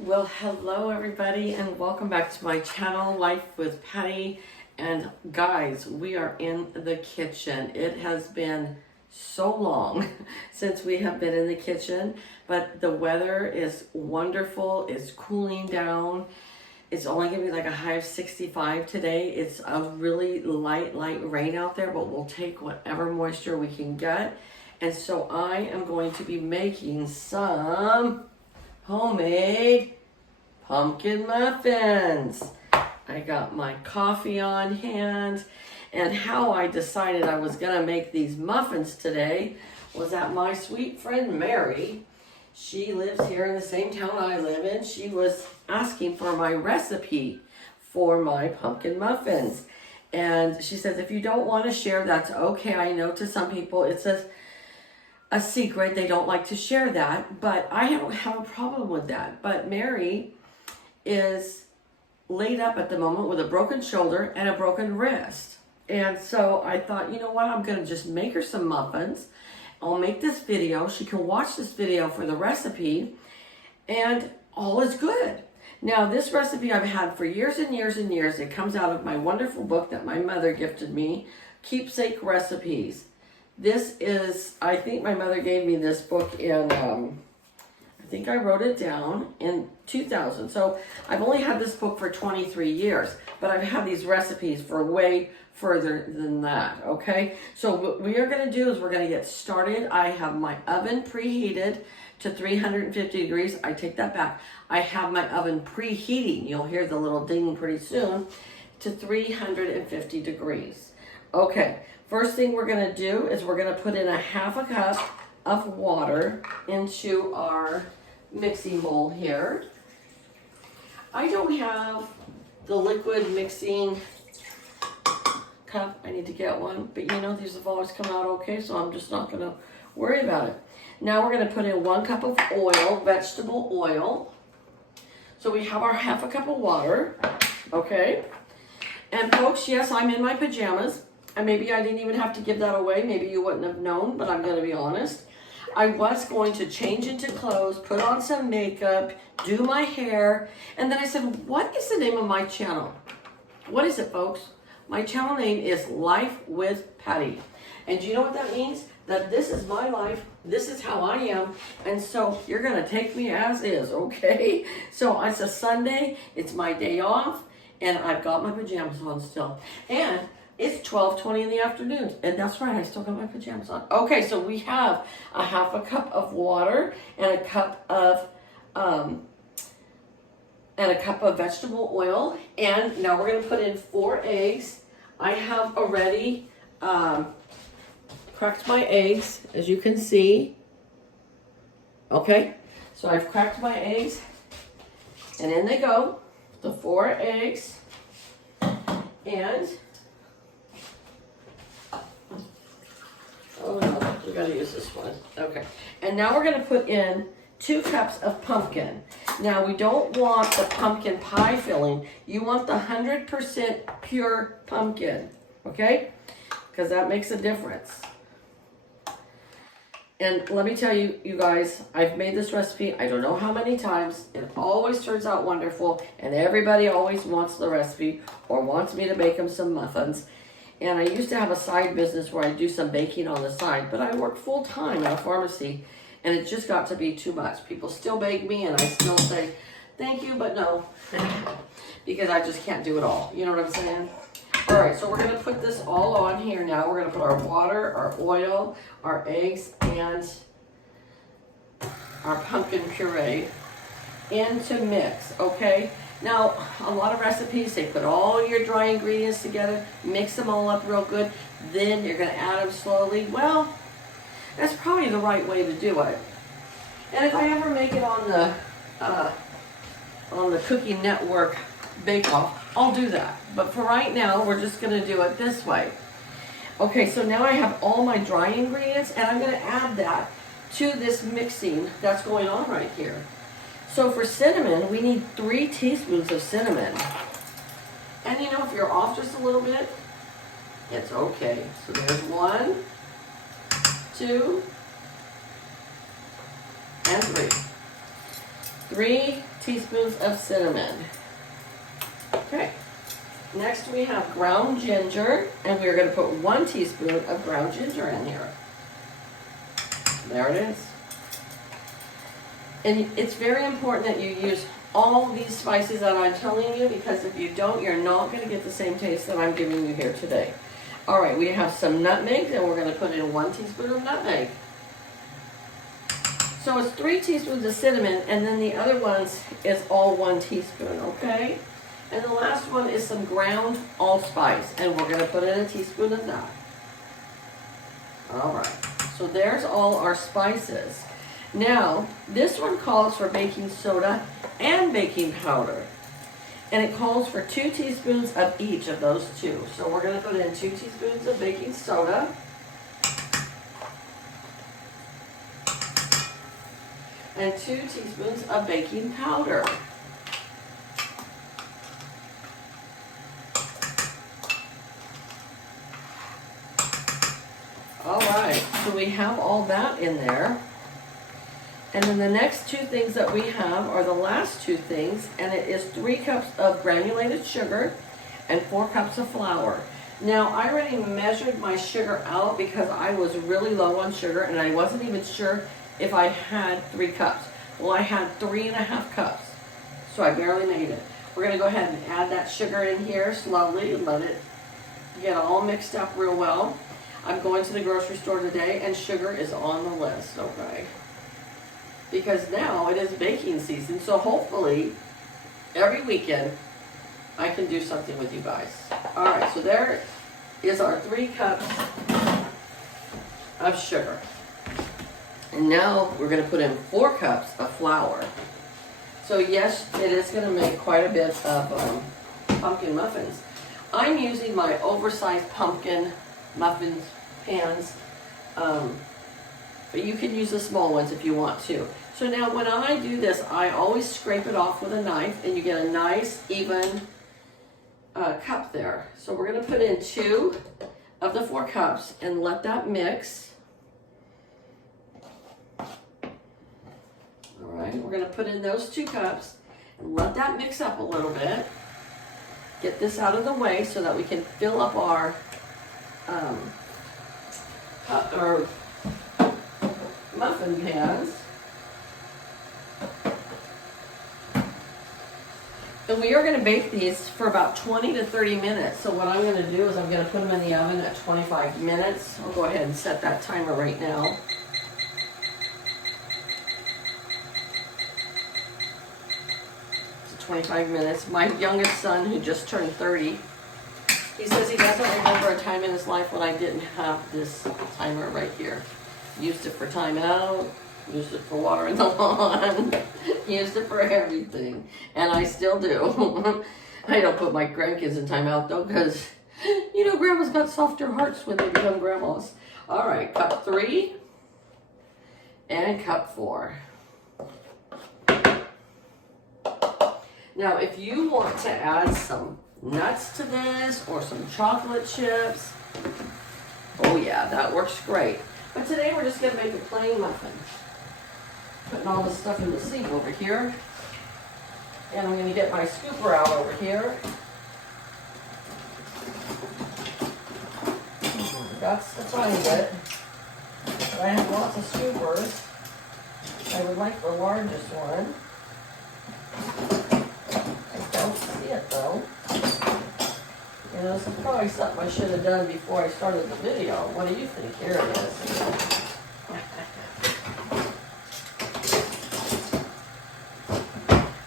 Well, hello everybody and welcome back to my channel, Life with Patty. And guys, we are in the kitchen. It has been so long since we have been in the kitchen, but the weather is wonderful. It's cooling down. It's only gonna be like a high of 65 today. It's a really light rain out there, but we'll take whatever moisture we can get. And so I am going to be making some homemade pumpkin muffins. I got my coffee on hand, and how I decided I was gonna make these muffins today was that my sweet friend Mary, she lives here in the same town I live in, she was asking for my recipe for my pumpkin muffins. And she says, if you don't want to share, that's okay. I know to some people it's a secret. They don't like to share that, but I don't have a problem with that. But Mary is laid up at the moment with a broken shoulder and a broken wrist. And so I thought, you know what? I'm going to just make her some muffins. I'll make this video. She can watch this video for the recipe and all is good. Now, this recipe I've had for years and years and years. It comes out of my wonderful book that my mother gifted me, Keepsake Recipes. This is, I think my mother gave me this book in, I think I wrote it down in 2000. So I've only had this book for 23 years, but I've had these recipes for way further than that, okay? So what we are gonna do is we're gonna get started. I have my oven preheated to 350 degrees. I take that back. I have my oven preheating. You'll hear the little ding pretty soon, to 350 degrees. Okay. First thing we're gonna do is we're gonna put in a half a cup of water into our mixing bowl here. I don't have the liquid mixing cup. I need to get one, but you know, these have always come out okay, so I'm just not gonna worry about it. Now we're gonna put in 1 cup of oil, vegetable oil. So we have our half a cup of water, okay? And folks, yes, I'm in my pajamas. And maybe I didn't even have to give that away. Maybe you wouldn't have known, but I'm going to be honest. I was going to change into clothes, put on some makeup, do my hair. And then I said, what is the name of my channel? What is it, folks? My channel name is Life with Patty. And do you know what that means? That this is my life. This is how I am. And so you're going to take me as is, okay? So it's a Sunday. It's my day off. And I've got my pajamas on still. And it's 12:20 in the afternoon, and that's right, I still got my pajamas on. Okay, so we have a half a cup of water and a cup of vegetable oil, and now we're going to put in 4 eggs. I have already cracked my eggs, as you can see. Okay, so I've cracked my eggs, and in they go, the 4 eggs, and oh no, we gotta use this one. Okay. And now we're gonna put in 2 cups of pumpkin. Now we don't want the pumpkin pie filling. You want the 100% pure pumpkin, okay? Because that makes a difference. And let me tell you, you guys, I've made this recipe, I don't know how many times. It always turns out wonderful, and everybody always wants the recipe or wants me to make them some muffins. And I used to have a side business where I do some baking on the side, but I work full time at a pharmacy, and it just got to be too much. People still bake me, and I still say, thank you, but no, because I just can't do it all. You know what I'm saying? All right, so we're gonna put this all on here now. We're gonna put our water, our oil, our eggs, and our pumpkin puree into mix, okay? Now, a lot of recipes, they put all your dry ingredients together, mix them all up real good, then you're gonna add them slowly. Well, that's probably the right way to do it. And if I ever make it on the Cooking Network bake-off, I'll do that. But for right now, we're just gonna do it this way. Okay, so now I have all my dry ingredients, and I'm gonna add that to this mixing that's going on right here. So for cinnamon, we need 3 teaspoons of cinnamon. And you know, if you're off just a little bit, it's okay. So there's 1, 2, and 3. 3 teaspoons of cinnamon. Okay. Next we have ground ginger, and we're going to put 1 teaspoon of ground ginger in here. There it is. And it's very important that you use all these spices that I'm telling you, because if you don't, you're not going to get the same taste that I'm giving you here today. All right, we have some nutmeg, and we're going to put in 1 teaspoon of nutmeg. So it's 3 teaspoons of cinnamon, and then the other ones is all 1 teaspoon, okay? And the last one is some ground allspice, and we're going to put in a teaspoon of that. All right, so there's all our spices. Now, this one calls for baking soda and baking powder. And it calls for 2 teaspoons of each of those two. So we're going to put in 2 teaspoons of baking soda. And 2 teaspoons of baking powder. All right, so we have all that in there. And then the next 2 things that we have are the last 2 things, and it is 3 cups of granulated sugar and 4 cups of flour. Now, I already measured my sugar out because I was really low on sugar, and I wasn't even sure if I had 3 cups. Well, I had 3.5 cups, so I barely made it. We're going to go ahead and add that sugar in here slowly and let it get all mixed up real well. I'm going to the grocery store today, and sugar is on the list, okay? Because now it is baking season, so hopefully every weekend I can do something with you guys. All right, so there is our 3 cups of sugar. And now we're going to put in 4 cups of flour. So yes, it is going to make quite a bit of pumpkin muffins. I'm using my oversized pumpkin muffin pans, but you can use the small ones if you want to. So now when I do this, I always scrape it off with a knife, and you get a nice even cup there. So we're going to put in 2 of the 4 cups and let that mix. All right, we're going to put in those 2 cups and let that mix up a little bit. Get this out of the way so that we can fill up our muffin pans. And we are going to bake these for about 20 to 30 minutes. So what I'm going to do is I'm going to put them in the oven at 25 minutes. I'll go ahead and set that timer right now. So 25 minutes. My youngest son, who just turned 30, he says he doesn't remember a time in his life when I didn't have this timer right here. Used it for timeout, used it for watering the lawn, used it for everything, and I still do. I don't put my grandkids in timeout though, because you know grandma's got softer hearts when they become grandmas. All right, cup 3 and cup 4. Now, if you want to add some nuts to this or some chocolate chips, oh yeah, that works great. But today we're just going to make a plain muffin. Putting all this stuff in the sink over here. And I'm going to get my scooper out over here. That's to find it. But I have lots of scoopers. I would like the largest one. I don't see it though. And this is probably something I should have done before I started the video. What do you think? Here it is.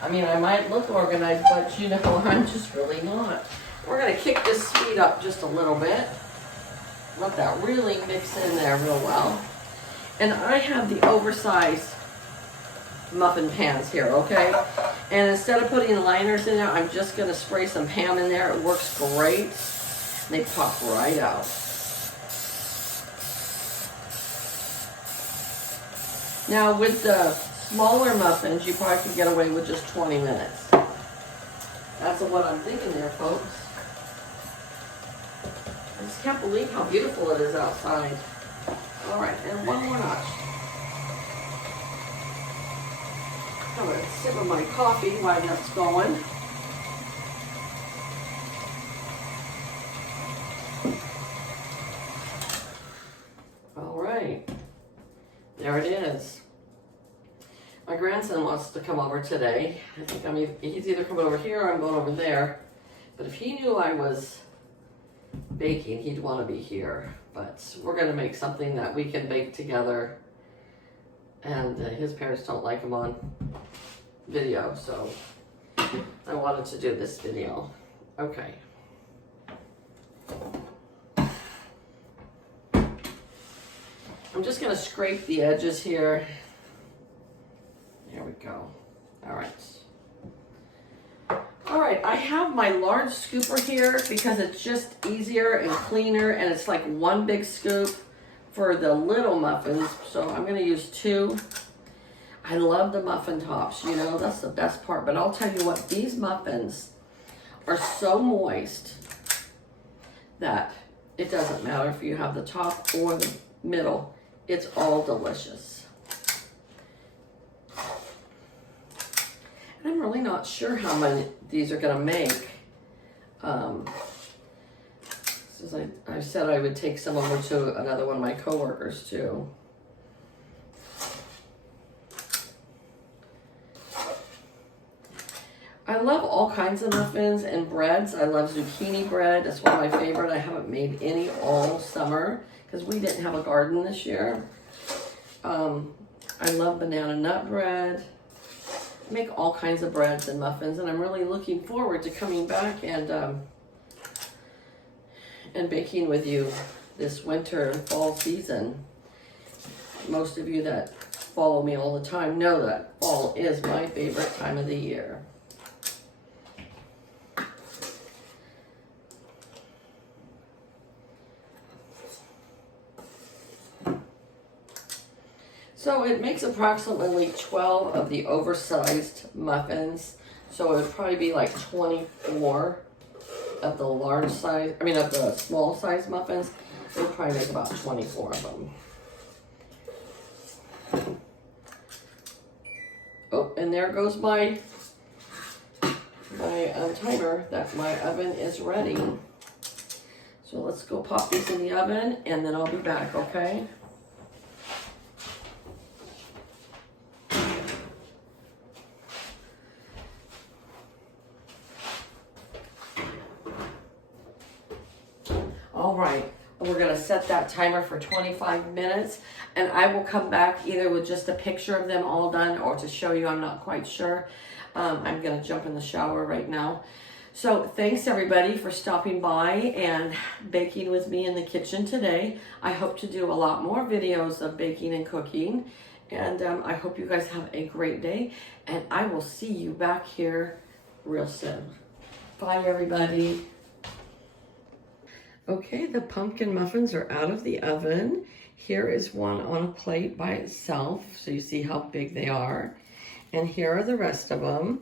I mean, I might look organized, but you know, I'm just really not. We're going to kick this speed up just a little bit. Let that really mix in there real well. And I have the oversized muffin pans here, okay? And instead of putting liners in there, I'm just going to spray some ham in there. It works great. They pop right out. Now with the smaller muffins, you probably could get away with just 20 minutes. That's what I'm thinking there, folks. I just can't believe how beautiful it is outside. All right, and one more notch. Have a sip of my coffee while that's going. All right, there it is. My grandson wants to come over today. I think he's either coming over here or I'm going over there. But if he knew I was baking, he'd want to be here. But we're going to make something that we can bake together. And his parents don't like him on video, so I wanted to do this video. Okay. I'm just going to scrape the edges here. There we go. All right. All right, I have my large scooper here because it's just easier and cleaner, and it's like one big scoop for the little muffins. So I'm going to use 2. I love the muffin tops, you know, that's the best part. But I'll tell you what, these muffins are so moist that it doesn't matter if you have the top or the middle. It's all delicious. And I'm really not sure how many these are going to make. Since I said I would take some over to another one of my coworkers too. I love all kinds of muffins and breads. I love zucchini bread. That's one of my favorite. I haven't made any all summer because we didn't have a garden this year. I love banana nut bread. I make all kinds of breads and muffins, and I'm really looking forward to coming back and baking with you this winter and fall season. Most of you that follow me all the time know that fall is my favorite time of the year. So it makes approximately 12 of the oversized muffins. So it would probably be like 24 of the large size, of the small size muffins. It would probably make about 24 of them. Oh, and there goes my timer that my oven is ready. So let's go pop these in the oven and then I'll be back, okay? All right, we're gonna set that timer for 25 minutes and I will come back either with just a picture of them all done or to show you, I'm not quite sure. I'm gonna jump in the shower right now. So thanks everybody for stopping by and baking with me in the kitchen today. I hope to do a lot more videos of baking and cooking. And I hope you guys have a great day and I will see you back here real soon. Bye everybody. Okay, the pumpkin muffins are out of the oven. Here is one on a plate by itself, so you see how big they are. And here are the rest of them.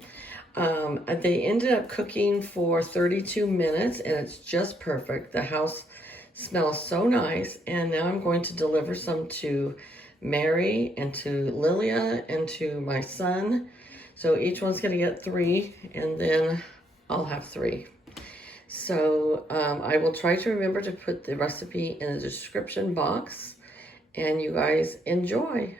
They ended up cooking for 32 minutes, and it's just perfect. The house smells so nice, and now I'm going to deliver some to Mary and to Lilia and to my son. So each one's gonna get 3, and then I'll have 3. So I will try to remember to put the recipe in the description box and you guys enjoy.